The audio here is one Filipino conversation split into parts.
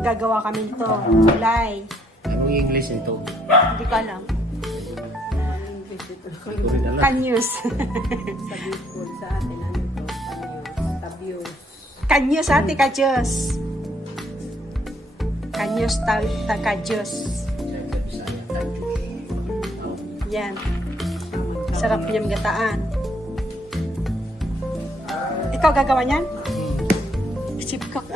Gagawa kami nito. Kulay. Anong English nito? Hindi ko alam. Kanyus. Sa Bicol, sa atin, ano ito? Tabios. Kanyus ate, kajus. Kanyus kajus. Yan. Sarap yung gataan. Ikaw gagawa niyan? Chipcock.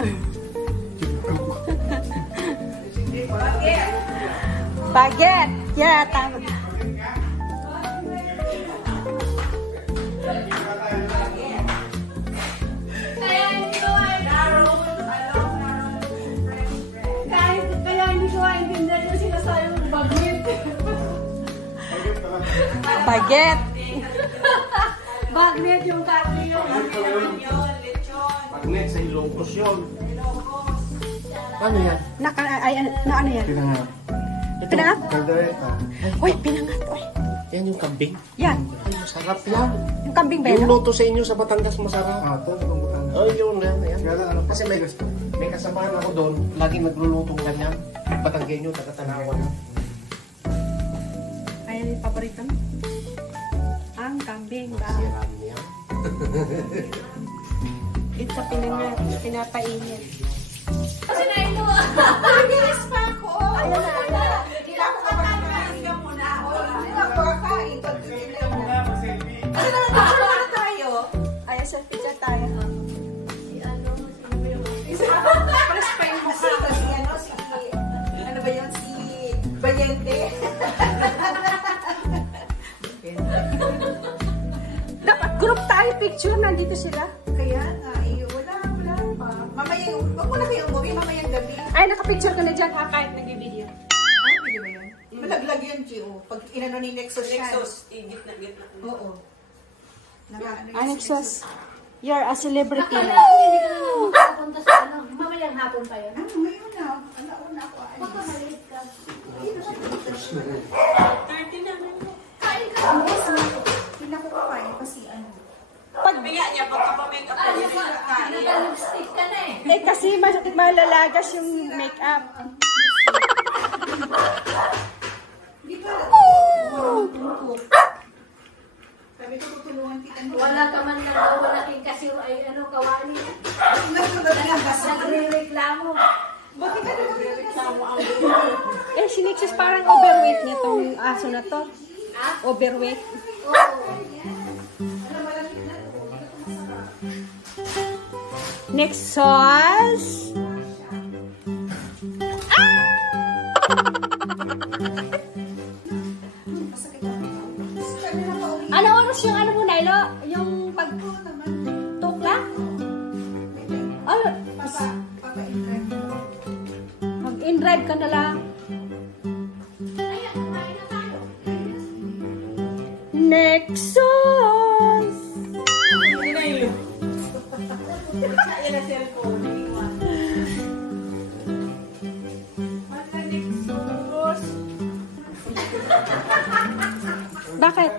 Baget. Yeah, tama. Kaya hindi ko maintindihan yung sinasabi ng baget. Baget. Baget yung karne yung Pagnet sa Ilocos yun. Ano yan? Ano yan? Pinangat. Pinangat? Caldereta. Uy, pinangat. Uy. Yan yung kambing. Yan. Ay, masarap yan. Yung kambing ba Yung yan? luto sa inyo sa Batangas masarap. Ito, yung Batangas. Oh, yun yan. Ano, Kasi may kasamahan ako doon. Laging naglulutong ganyan. Batanggenyo, taga-Tanawan. Ayan yung paborito mo. Ang kambing ba? Siram niya. Ito pinangat. Pinapainit. Kasi naino ah. Bilis pa ako. Ayun na. Hindi na ako kakain ka muna. Hindi na ako kakain. Ano na picture tayo? Ayan, selfie dyan tayo. Press pa yung mukha. Ano ba yun? Si Valiente. Dapat group tayo picture. Nandito sila. Kaya nga, wala pa. Mamaya, wag mo na kayong umuwi, mamayang gabi. Ay, nakapicture ka na dyan ha, kahit nag-video. Ano, pwede ba yan? Malaglag yun, Gio. Pag inano ni Nexus yan. Igit na. Oo. Nexus, you're a celebrity na. Hindi ka na makapunta sa ano. Mamayang hapon pa yun. Ngayon na. Una ako. Baka maliit ka. 30 na. Kain ka. Hindi na ko kumain kasi ano. Pag, niya, pagka-make-up ka niya. Naka-lipstick ka na eh. kasi malalagas yung makeup. Di ba? Sabi ko tutulungan kita. Wala ka man na walaking kasi ay ano, kawali. Nagre-reklamo. Bakit ka nagre-reklamo? Eh, si Nexus parang overweight niya tong aso na to. Overweight. Nexus! Ano oras yung ano mo, Nailo? Yung pag-tukla? Oh, mag-in-drive ka na lang. Nexus! Bakit?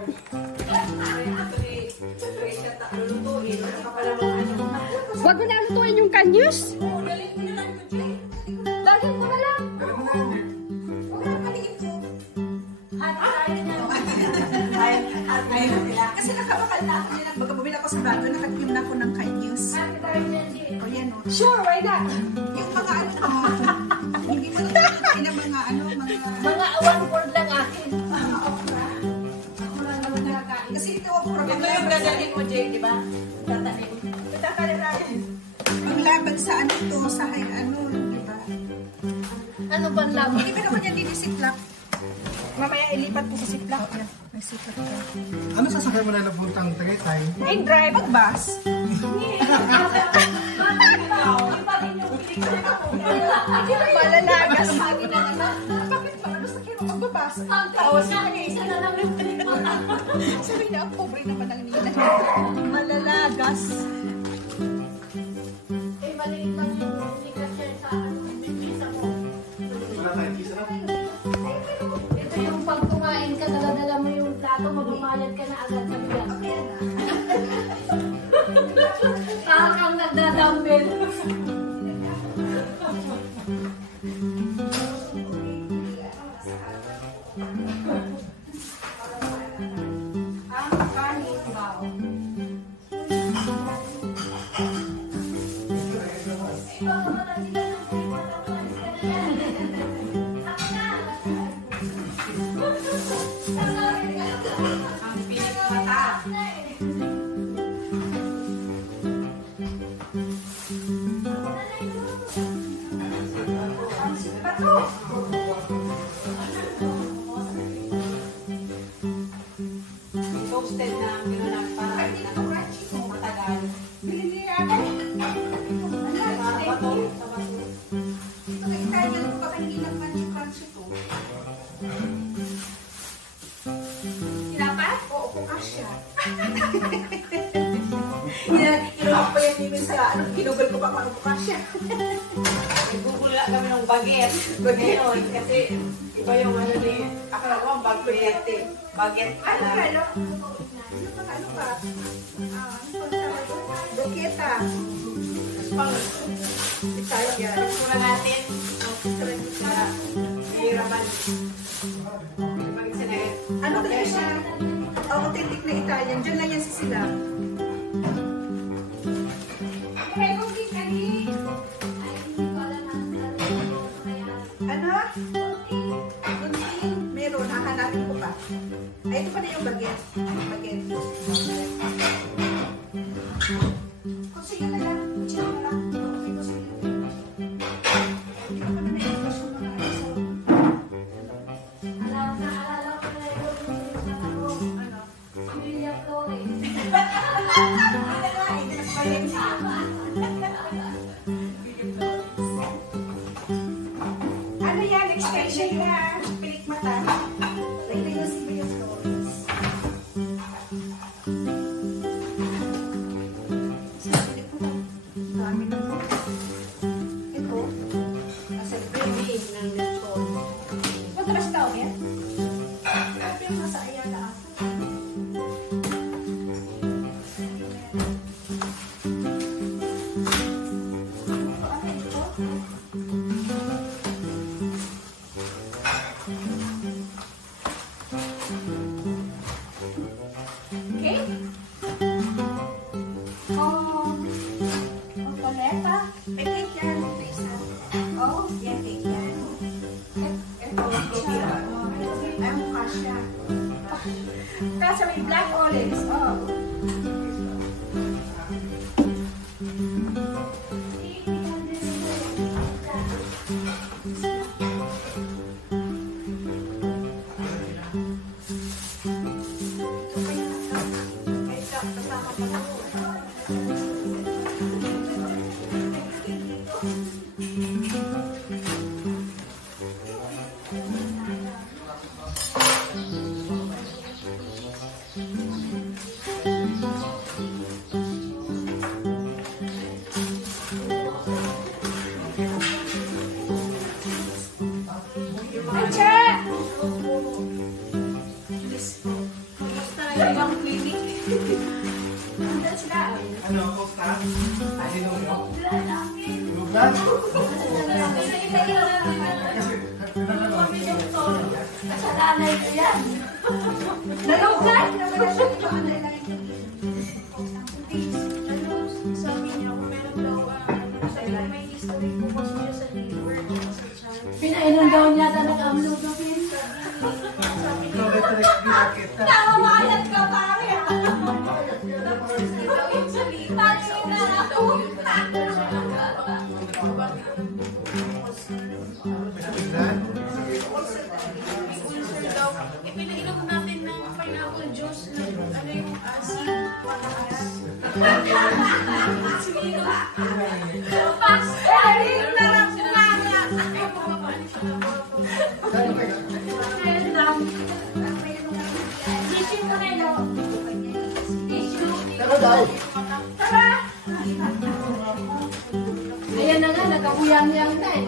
Wag mo na lutuin yung kanyus? Dalhin mo na lang. Ayun nila. Kasi nakabakal na ako nila. Baga bumili ako sa bago, nakatim na ako ng kanyus. O yan o. Sure, why not? Yung mga ano mo, hindi mo natin na mga ano, Mga one word lang akin. okra. Ako lang naman nakakain. Kasi ito okra. Ito yung dadalhin mo, Jay, di ba? Tatanim. Panglaban sa ano to, sa ano, di ba? Ano ba lang? Hindi ba naman yan din siplak? Mamaya ilipat ko sa siplak. Yan, may siplak ka. Ano sasakay mo na napuntang Tagaytay? Ay, drive. Bus. Malalagas. Bakit ba? Ano sa kiro? Magbabas. Ang tawas na, isa na lang yung Sabi na, ang pobre naman ang nina. Malalagas. Eh, maliit lang yung tikas siya sa bisa mo. Wala tayo, kisa na. Ito yung pag kumain ka, dala mo yung plato, magumayad ka na agad sa biyan. Okay na. Parang kang nagdadumbbell. Ang kanin bao. Ang pinagmata. Ang sipato. Toasted na ginulang para Ay, hindi ko crunchy ko. matagal. Bilili ako. Bato. Ito kay Italian ko kapag hindi lang crunchy to. Tinapat? Oo, kung asya. Kinuha pa yan ni sa ano, kinugol ko pa kung ano kung asya. Nagugula kami ng baget. Ngayon, kasi iba yung ano ni, akala ko ang baget eh. Baget Ano pala. ka, ano? Ano pa? Ano pa? Buketa. Pang Italian. muna natin. Para hihirapan. Mag-sinagin. Ano talaga siya? Authentic na Italian. Diyan lang yan sa sila. Ano? Kunting. Meron. Hahanapin ko pa. Ay, ito pala yung baget. Baget. Kung sige na lang. Sige na lang. Okay, kung sige na lang. Hindi ko pa na na-express yung mga ano. Naalala ko na yung Ano? Julia Flores. Ano yan? Extension yan. Pilik mata. Like yung Julia Flores. Sabi ko lang. Dami na. Ito. Nasa baby ng Nelson. Madalas tao yan? Sabi yung nasa Ayala ako. Ano ito? Okay? Paleta. May cake yan. May isa. Oh, yan cake yan. Ito, ay, mukha siya. Kasi may black olives. Oh. Ano, Costa? Ay, no. Luglan? Kasi, Kasalanan ko yan. Nalugay? Sabi niya, kung meron daw, sabi niya, may history po kasi siya sa liver. Pinainan daw niya talaga ang lugapin. Nakawayat ka, pare! Touching na ako! Ipinainom natin ng pineapple juice na ano yung asin. Pastel! Narap nga nga! Tissue mo na, no? Tara! Ayan na nga, nagkakuyang-yang na eh.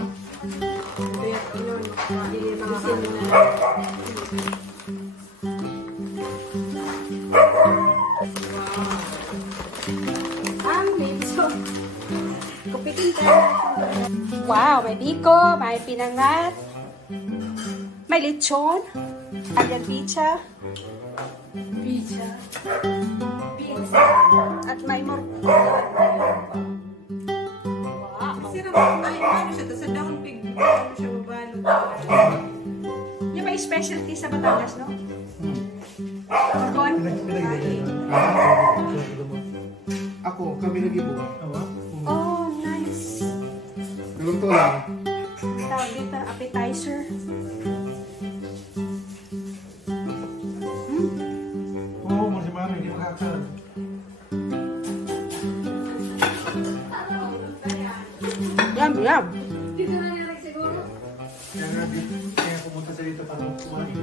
Ang minso. Kupitin ka. Wow, may biko, may pinangat, may lechon, ayan pizza, Pizza. at may morcon. Sira mo, ay, ano siya, tapos sa down pig, ano siya, mabalot. Yung may specialty sa Batangas, no? Morcon? Ako, kami nag-ibo. Oh, nice. Naluto lang. Tawag dito, appetizer. Oo, masimano, hindi makakaroon. Yum, yum. Kaya pumunta sa dito para kumain.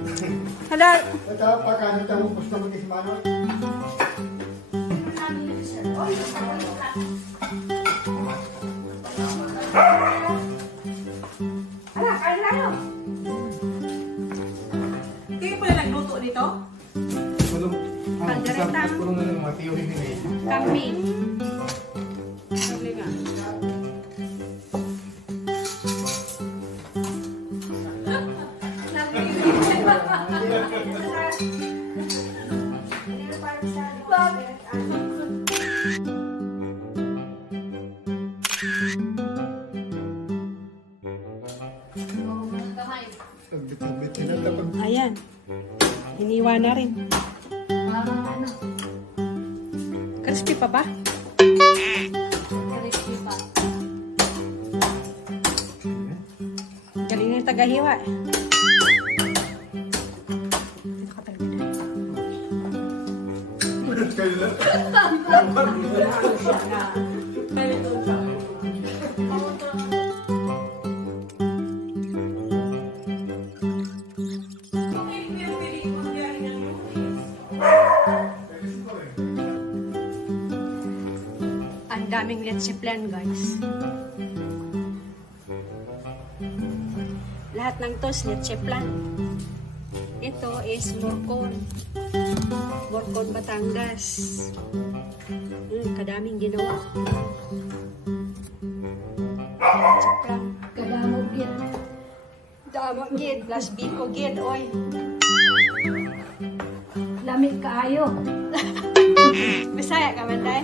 Hala, Ito, pagkano tayo gusto mo kisimano? hala, kain tayo. Kayo pala nagluto nito? Kaldereta. Puro na lang mga theory nila eh. Kambing. Sabi nga. Pagbit-bit nila tapos. Ayan. Iniwan na rin. Crispy pa ba? Galing na yung tagahiwa. Ang daming leche plan, guys. Lahat ng to is leche plan. Ito is morcon. Morcon Batangas. Kadaming ginawa. Leche plan. Kadamog yan. Damo gid, plus biko gid, oy. Lamig kaayo. Bisaya ka man, day?